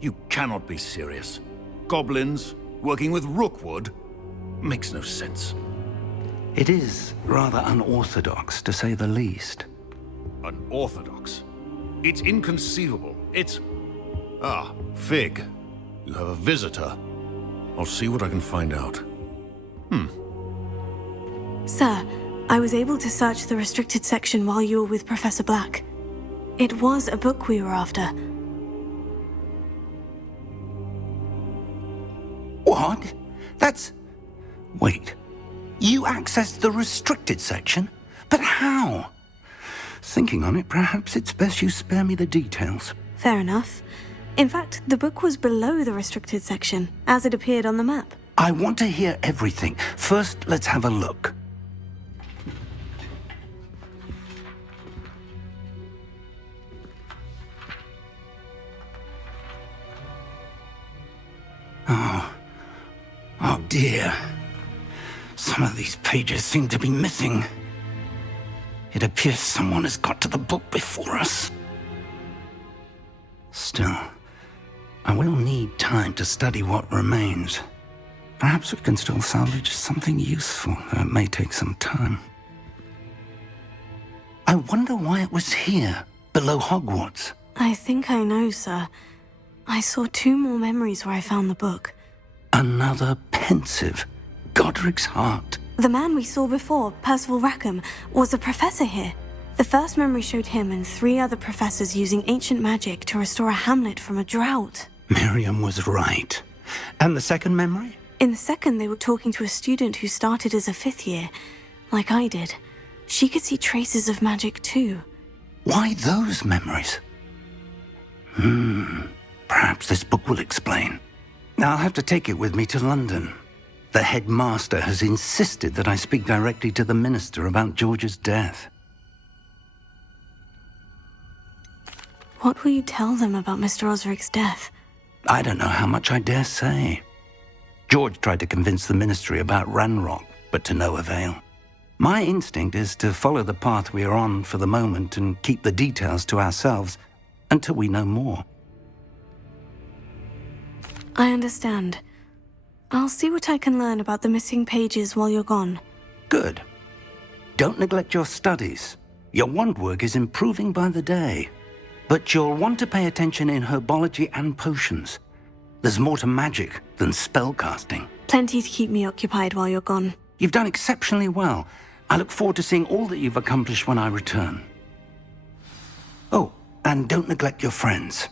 You cannot be serious. Goblins, working with Rookwood? Makes no sense. It is rather unorthodox, to say the least. Unorthodox? It's inconceivable. It's... Ah, Fig. You have a visitor. I'll see what I can find out. Sir, I was able to search the restricted section while you were with Professor Black. It was a book we were after. What? That's... Wait. You accessed the restricted section? But how? Thinking on it, perhaps it's best you spare me the details. Fair enough. In fact, the book was below the restricted section, as it appeared on the map. I want to hear everything. First, let's have a look. Oh dear. Some of these pages seem to be missing. It appears someone has got to the book before us. Still, I will need time to study what remains. Perhaps we can still salvage something useful, though it may take some time. I wonder why it was here, below Hogwarts. I think I know, sir. I saw 2 more memories where I found the book. Another pensive, Godric's heart. The man we saw before, Percival Rackham, was a professor here. The first memory showed him and 3 other professors using ancient magic to restore a hamlet from a drought. Miriam was right. And the second memory? In the second, they were talking to a student who started as a 5th year, like I did. She could see traces of magic too. Why those memories? Perhaps this book will explain. I'll have to take it with me to London. The headmaster has insisted that I speak directly to the minister about George's death. What will you tell them about Mr. Osric's death? I don't know how much I dare say. George tried to convince the ministry about Ranrock, but to no avail. My instinct is to follow the path we are on for the moment and keep the details to ourselves until we know more. I understand. I'll see what I can learn about the missing pages while you're gone. Good. Don't neglect your studies. Your wand work is improving by the day. But you'll want to pay attention in herbology and potions. There's more to magic than spellcasting. Plenty to keep me occupied while you're gone. You've done exceptionally well. I look forward to seeing all that you've accomplished when I return. Oh, and don't neglect your friends.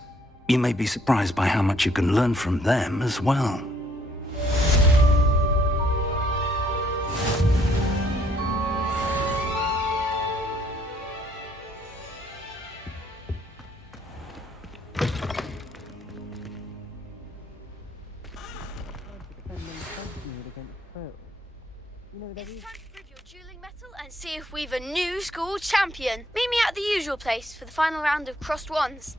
You may be surprised by how much you can learn from them as well. It's time to prove your dueling mettle and see if we've a new school champion. Meet me at the usual place for the final round of crossed wands.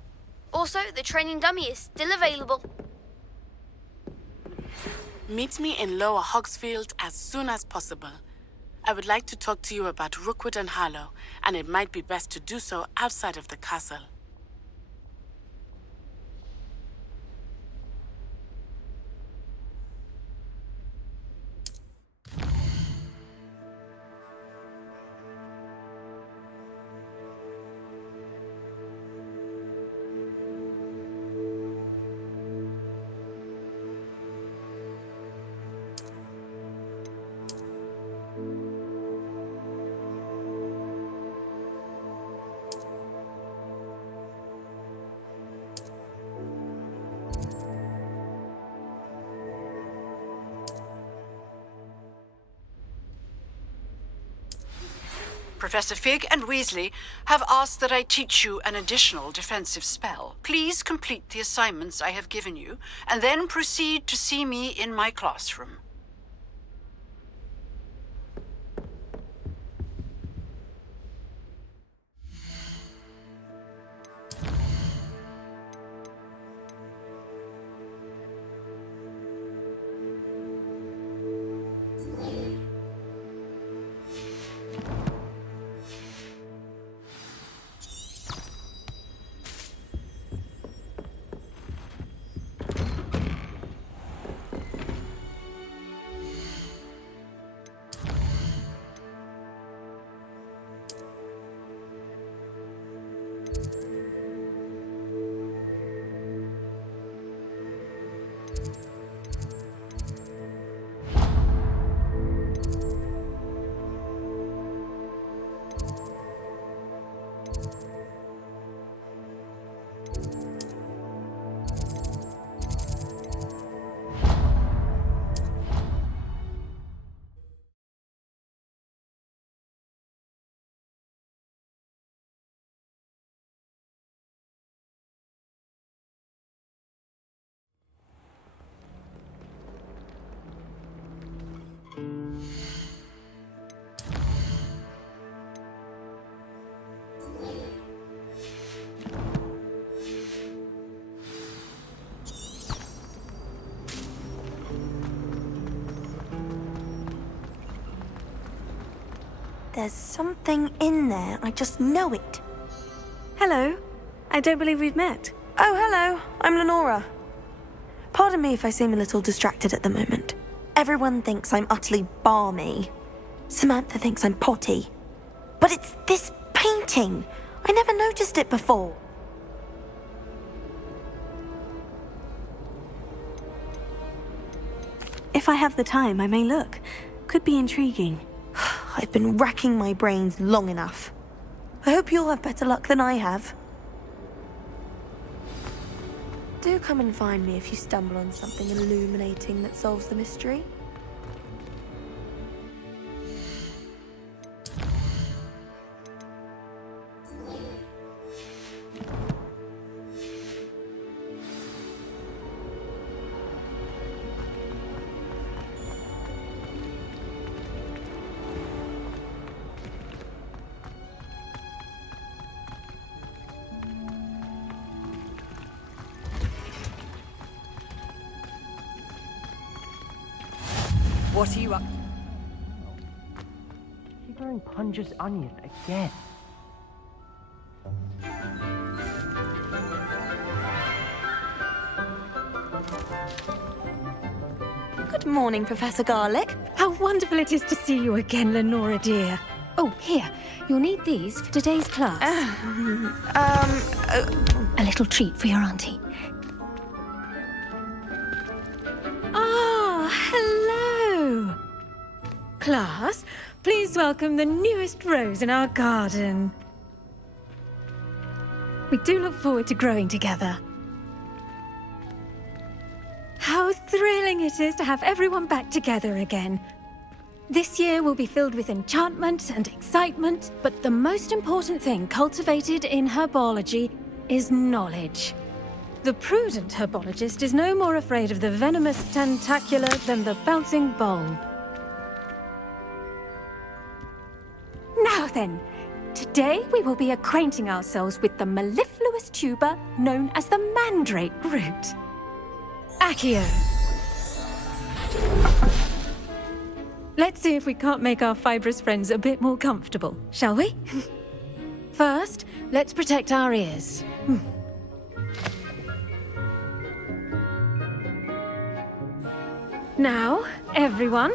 Also, the training dummy is still available. Meet me in Lower Hogsfield as soon as possible. I would like to talk to you about Rookwood and Harlow, and it might be best to do so outside of the castle. Professor Fig and Weasley have asked that I teach you an additional defensive spell. Please complete the assignments I have given you, and then proceed to see me in my classroom. There's something in there. I just know it. Hello. I don't believe we've met. Oh, hello. I'm Lenora. Pardon me if I seem a little distracted at the moment. Everyone thinks I'm utterly balmy. Samantha thinks I'm potty. But it's this painting. I never noticed it before. If I have the time, I may look. Could be intriguing. I've been racking my brains long enough. I hope you'll have better luck than I have. Do come and find me if you stumble on something illuminating that solves the mystery. What are you up? She's wearing Punja's onion again. Good morning, Professor Garlick. How wonderful it is to see you again, Lenora dear. Oh, here. You'll need these for today's class. A little treat for your auntie. Ah, hello. Class, please welcome the newest rose in our garden. We do look forward to growing together. How thrilling it is to have everyone back together again. This year will be filled with enchantment and excitement, but the most important thing cultivated in herbology is knowledge. The prudent herbologist is no more afraid of the venomous tentacula than the bouncing bulb. Now then, today we will be acquainting ourselves with the mellifluous tuber known as the mandrake root. Accio. Let's see if we can't make our fibrous friends a bit more comfortable, shall we? First, let's protect our ears. Now, everyone,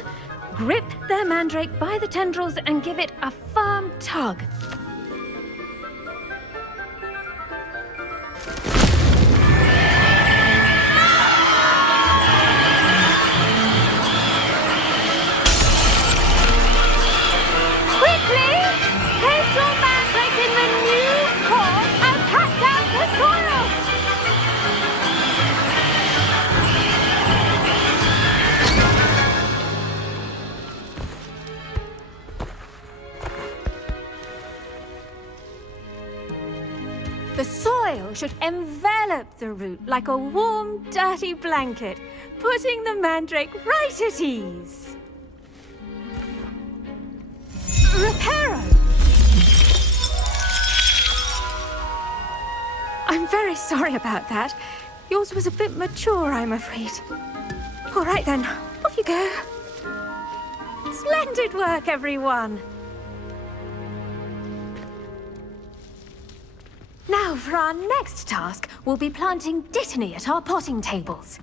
grip their mandrake by the tendrils and give it a firm tug. The soil should envelop the root like a warm, dirty blanket, putting the mandrake right at ease. Reparo! I'm very sorry about that. Yours was a bit mature, I'm afraid. All right then, off you go. Splendid work, everyone! Now, for our next task, we'll be planting dittany at our potting tables.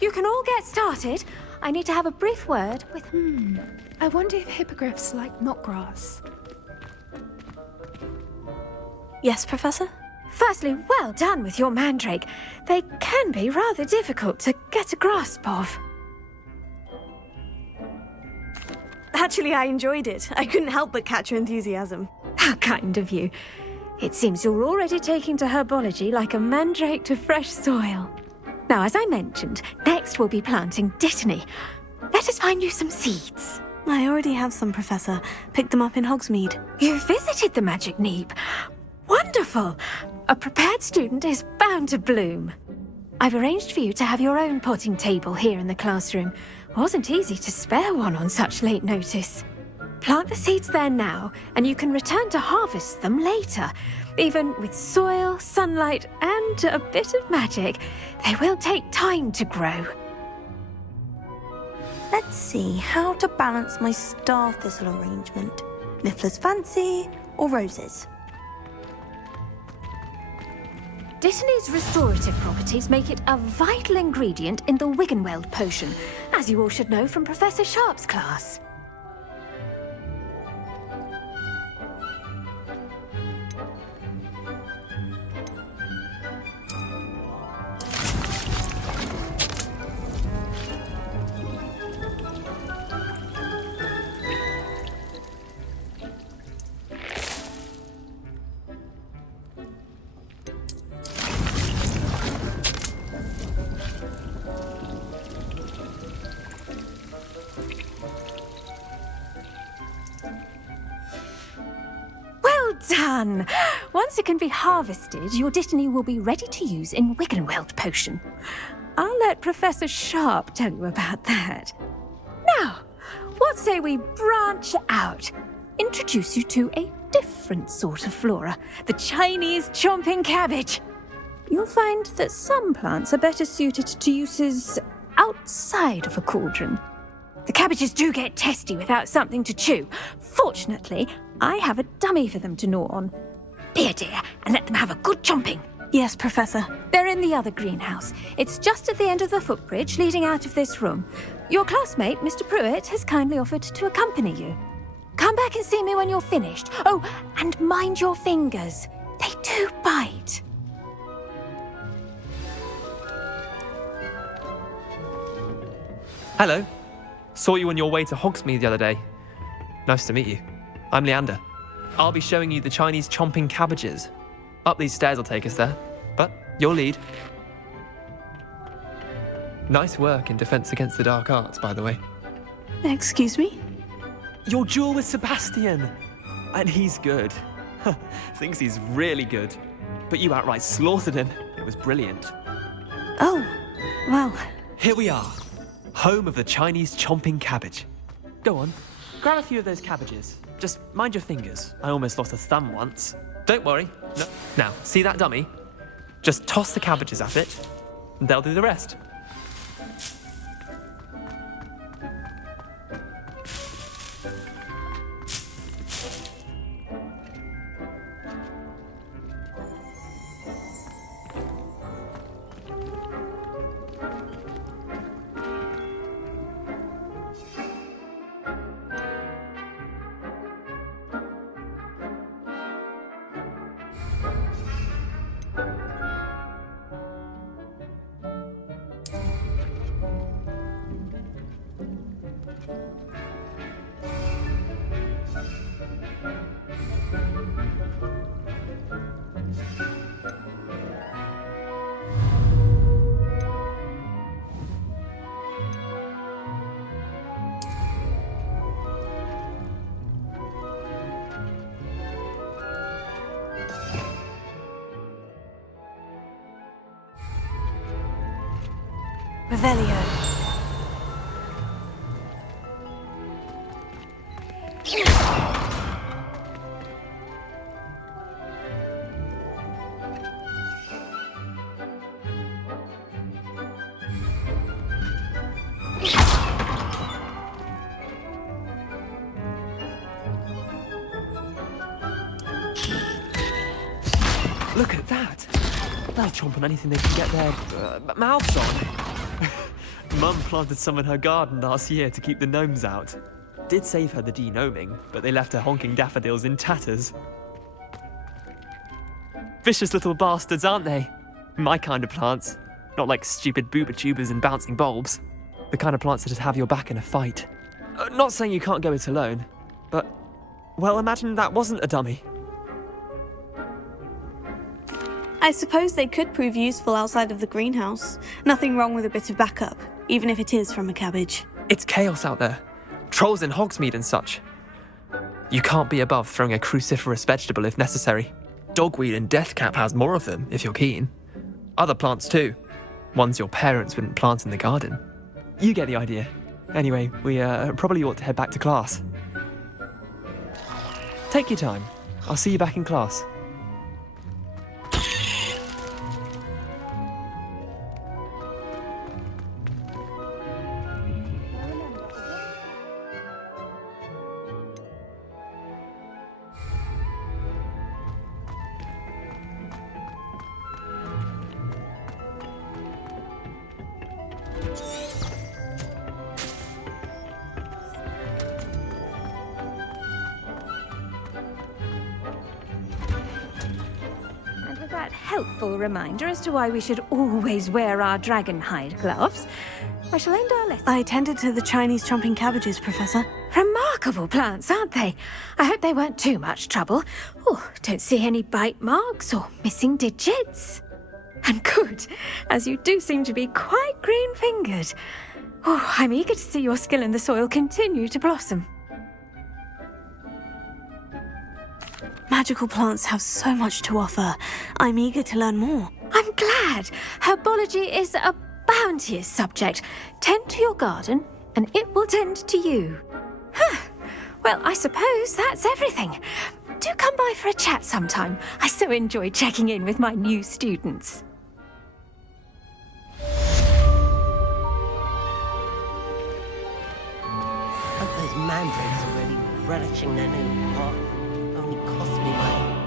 You can all get started. I need to have a brief word with... I wonder if hippogriffs like knotgrass. Yes, Professor? Firstly, well done with your mandrake. They can be rather difficult to get a grasp of. Actually, I enjoyed it. I couldn't help but catch your enthusiasm. How kind of you. It seems you're already taking to herbology like a mandrake to fresh soil. Now, as I mentioned, next we'll be planting dittany. Let us find you some seeds. I already have some, Professor. Picked them up in Hogsmeade. You visited the Magic Neep. Wonderful! A prepared student is bound to bloom. I've arranged for you to have your own potting table here in the classroom. Wasn't easy to spare one on such late notice. Plant the seeds there now, and you can return to harvest them later. Even with soil, sunlight, and a bit of magic, they will take time to grow. Let's see how to balance my star thistle arrangement. Niffler's Fancy, or Roses? Dittany's restorative properties make it a vital ingredient in the Wiggenweld potion, as you all should know from Professor Sharp's class. Done! Once it can be harvested, your Dittany will be ready to use in Wiggenweld potion. I'll let Professor Sharp tell you about that. Now, what say we branch out? Introduce you to a different sort of flora, the Chinese chomping cabbage. You'll find that some plants are better suited to uses outside of a cauldron. The cabbages do get testy without something to chew. Fortunately, I have a dummy for them to gnaw on. Be a dear and let them have a good chomping. Yes, Professor. They're in the other greenhouse. It's just at the end of the footbridge leading out of this room. Your classmate, Mr. Pruitt, has kindly offered to accompany you. Come back and see me when you're finished. Oh, and mind your fingers. They do bite. Hello. Saw you on your way to Hogsmeade the other day. Nice to meet you. I'm Leander. I'll be showing you the Chinese chomping cabbages. Up these stairs will take us there, but you'll lead. Nice work in Defense Against the Dark Arts, by the way. Excuse me? Your duel with Sebastian! And he's good. Thinks he's really good. But you outright slaughtered him. It was brilliant. Oh, well. Here we are. Home of the Chinese chomping cabbage. Go on, grab a few of those cabbages. Just mind your fingers. I almost lost a thumb once. Don't worry. No. Now, see that dummy? Just toss the cabbages at it, and they'll do the rest. Revelio. Look at that! They'll chomp on anything they can get their mouths on. Mum planted some in her garden last year to keep the gnomes out. Did save her the de-gnoming, but they left her honking daffodils in tatters. Vicious little bastards, aren't they? My kind of plants. Not like stupid booba tubers and bouncing bulbs. The kind of plants that just have your back in a fight. Not saying you can't go it alone, but, well, imagine that wasn't a dummy. I suppose they could prove useful outside of the greenhouse. Nothing wrong with a bit of backup, even if it is from a cabbage. It's chaos out there. Trolls in Hogsmeade and such. You can't be above throwing a cruciferous vegetable if necessary. Dogweed and deathcap has more of them, if you're keen. Other plants too. Ones your parents wouldn't plant in the garden. You get the idea. Anyway, we probably ought to head back to class. Take your time. I'll see you back in class. And with that helpful reminder as to why we should always wear our dragon hide gloves, I shall end our lesson. I tended to the Chinese chomping cabbages, Professor. Remarkable plants, aren't they? I hope they weren't too much trouble. Oh, don't see any bite marks or missing digits. And good, as you do seem to be quite green-fingered. Oh, I'm eager to see your skill in the soil continue to blossom. Magical plants have so much to offer. I'm eager to learn more. I'm glad. Herbology is a bounteous subject. Tend to your garden, and it will tend to you. Huh. Well, I suppose that's everything. Do come by for a chat sometime. I so enjoy checking in with my new students. Hope those mandrakes are really relishing their new pot. Only cost me money.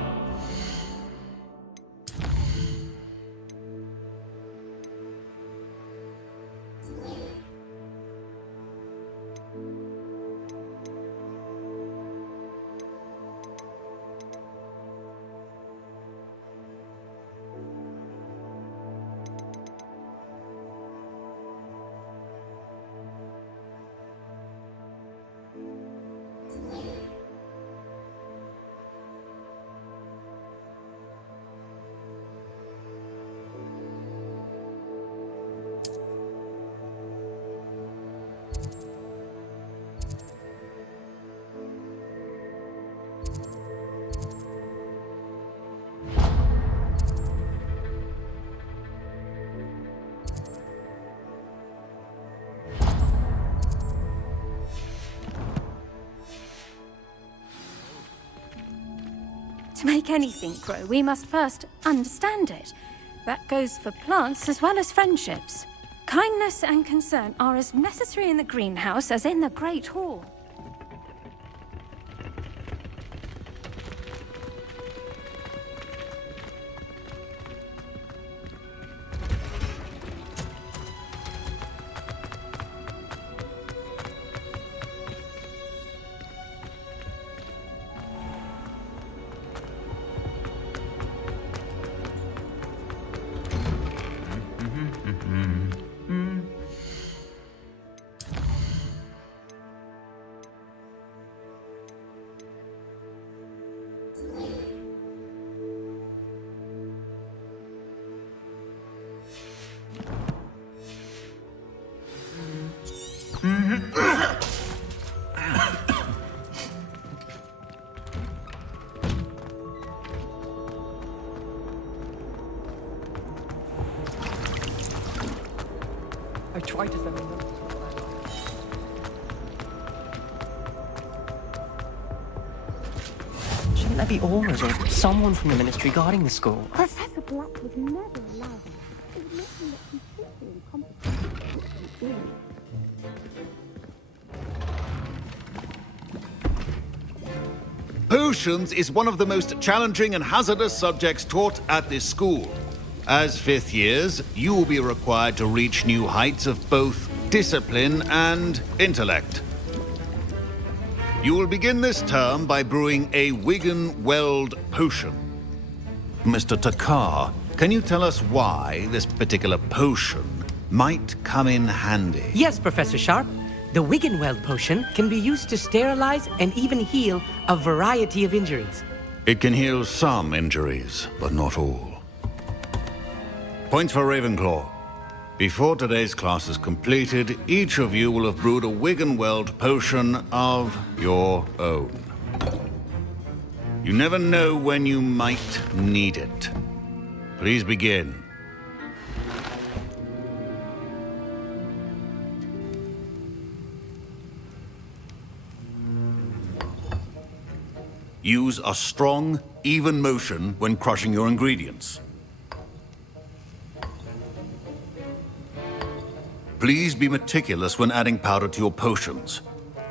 To make anything grow, we must first understand it. That goes for plants as well as friendships. Kindness and concern are as necessary in the greenhouse as in the Great Hall. I tried to send them. Shouldn't there be auras or someone from the ministry guarding the school? Professor Black would never allow them. It would make them look completely incompetent. Potions is one of the most challenging and hazardous subjects taught at this school. As fifth years, you will be required to reach new heights of both discipline and intellect. You will begin this term by brewing a Wiggenweld potion. Mr. Takar, can you tell us why this particular potion might come in handy? Yes, Professor Sharp. The Wiggenweld potion can be used to sterilize and even heal a variety of injuries. It can heal some injuries, but not all. Points for Ravenclaw. Before today's class is completed, each of you will have brewed a Wiggenweld potion of your own. You never know when you might need it. Please begin. Use a strong, even motion when crushing your ingredients. Please be meticulous when adding powder to your potions.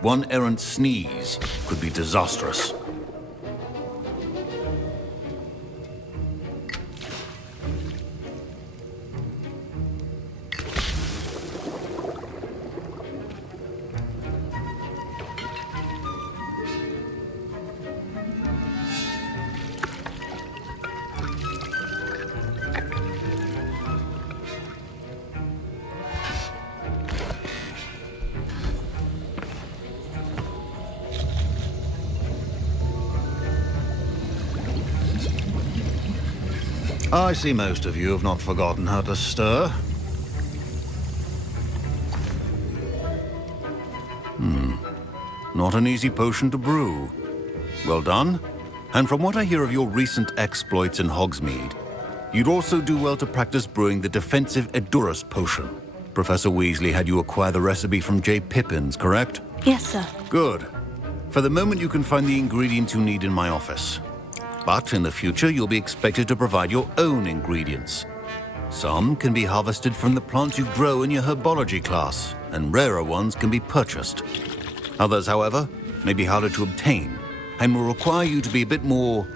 One errant sneeze could be disastrous. I see most of you have not forgotten how to stir. Not an easy potion to brew. Well done. And from what I hear of your recent exploits in Hogsmeade, you'd also do well to practice brewing the defensive Edurus potion. Professor Weasley had you acquire the recipe from J. Pippins, correct? Yes, sir. Good. For the moment, you can find the ingredients you need in my office. But in the future, you'll be expected to provide your own ingredients. Some can be harvested from the plants you grow in your herbology class, and rarer ones can be purchased. Others, however, may be harder to obtain, and will require you to be a bit more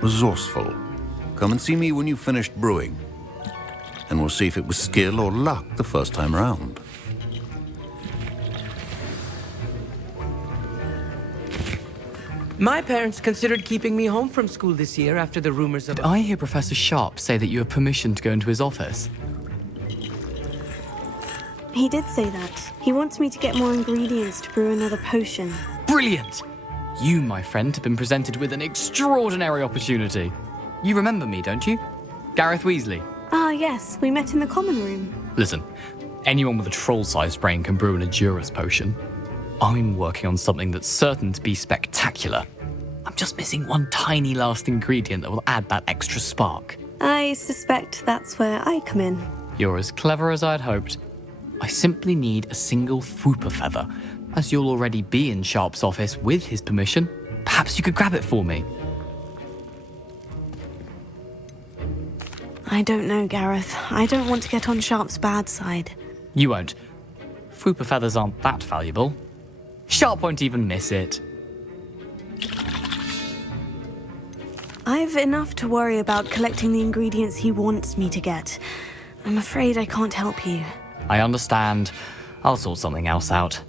resourceful. Come and see me when you've finished brewing, and we'll see if it was skill or luck the first time round. My parents considered keeping me home from school this year after the rumors of... Did I hear Professor Sharp say that you have permission to go into his office? He did say that. He wants me to get more ingredients to brew another potion. Brilliant! You, my friend, have been presented with an extraordinary opportunity. You remember me, don't you? Gareth Weasley. Ah, yes. We met in the common room. Listen, anyone with a troll-sized brain can brew an Edurus potion. I'm working on something that's certain to be spectacular. I'm just missing one tiny last ingredient that will add that extra spark. I suspect that's where I come in. You're as clever as I'd hoped. I simply need a single Fwooper feather. As you'll already be in Sharp's office with his permission, perhaps you could grab it for me. I don't know, Gareth. I don't want to get on Sharp's bad side. You won't. Fwooper feathers aren't that valuable. Sharp won't even miss it. I've enough to worry about collecting the ingredients he wants me to get. I'm afraid I can't help you. I understand. I'll sort something else out.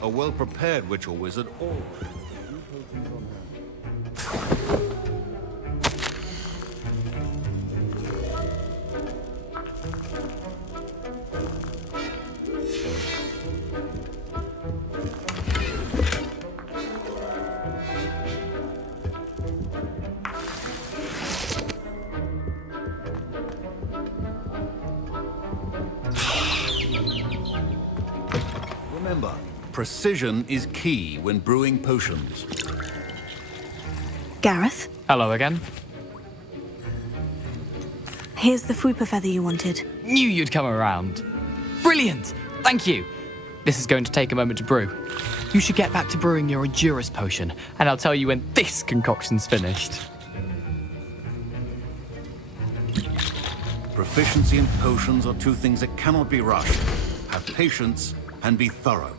A well-prepared witch or wizard always... Remember, precision is key when brewing potions. Gareth? Hello again. Here's the Fwooper feather you wanted. Knew you'd come around. Brilliant! Thank you. This is going to take a moment to brew. You should get back to brewing your Edurus potion, and I'll tell you when this concoction's finished. Proficiency in potions are two things that cannot be rushed. Have patience and be thorough.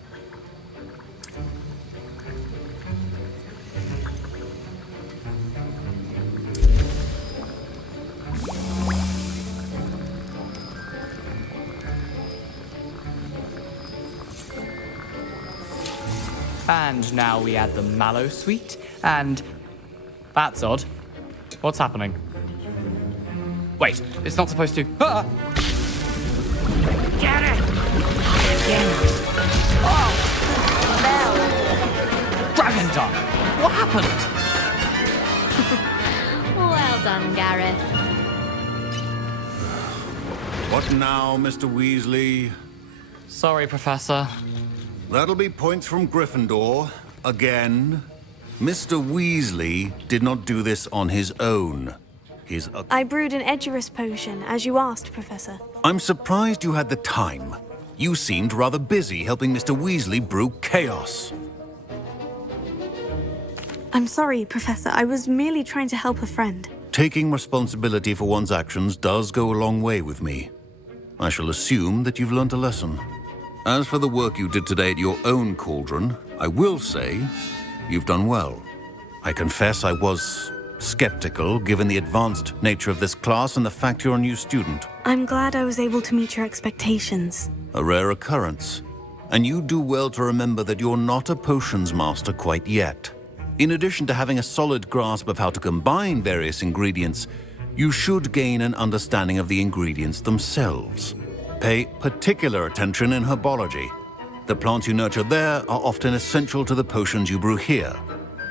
And now we add the mallow sweet, and... That's odd. What's happening? Wait, it's not supposed to... Ah! Get it! Oh! Dragon Dog! What happened? Well done, Gareth. What now, Mr. Weasley? Sorry, Professor. That'll be points from Gryffindor. Again. Mr. Weasley did not do this on his own. I brewed an Edurus potion, as you asked, Professor. I'm surprised you had the time. You seemed rather busy helping Mr. Weasley brew chaos. I'm sorry, Professor. I was merely trying to help a friend. Taking responsibility for one's actions does go a long way with me. I shall assume that you've learnt a lesson. As for the work you did today at your own cauldron, I will say you've done well. I confess I was skeptical, given the advanced nature of this class and the fact you're a new student. I'm glad I was able to meet your expectations. A rare occurrence. And you do well to remember that you're not a potions master quite yet. In addition to having a solid grasp of how to combine various ingredients, you should gain an understanding of the ingredients themselves. Pay particular attention in herbology. The plants you nurture there are often essential to the potions you brew here.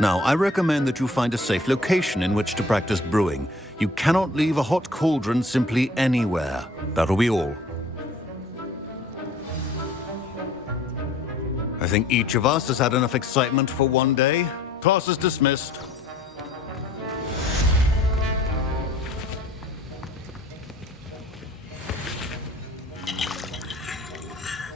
Now, I recommend that you find a safe location in which to practice brewing. You cannot leave a hot cauldron simply anywhere. That'll be all. I think each of us has had enough excitement for one day. Class is dismissed.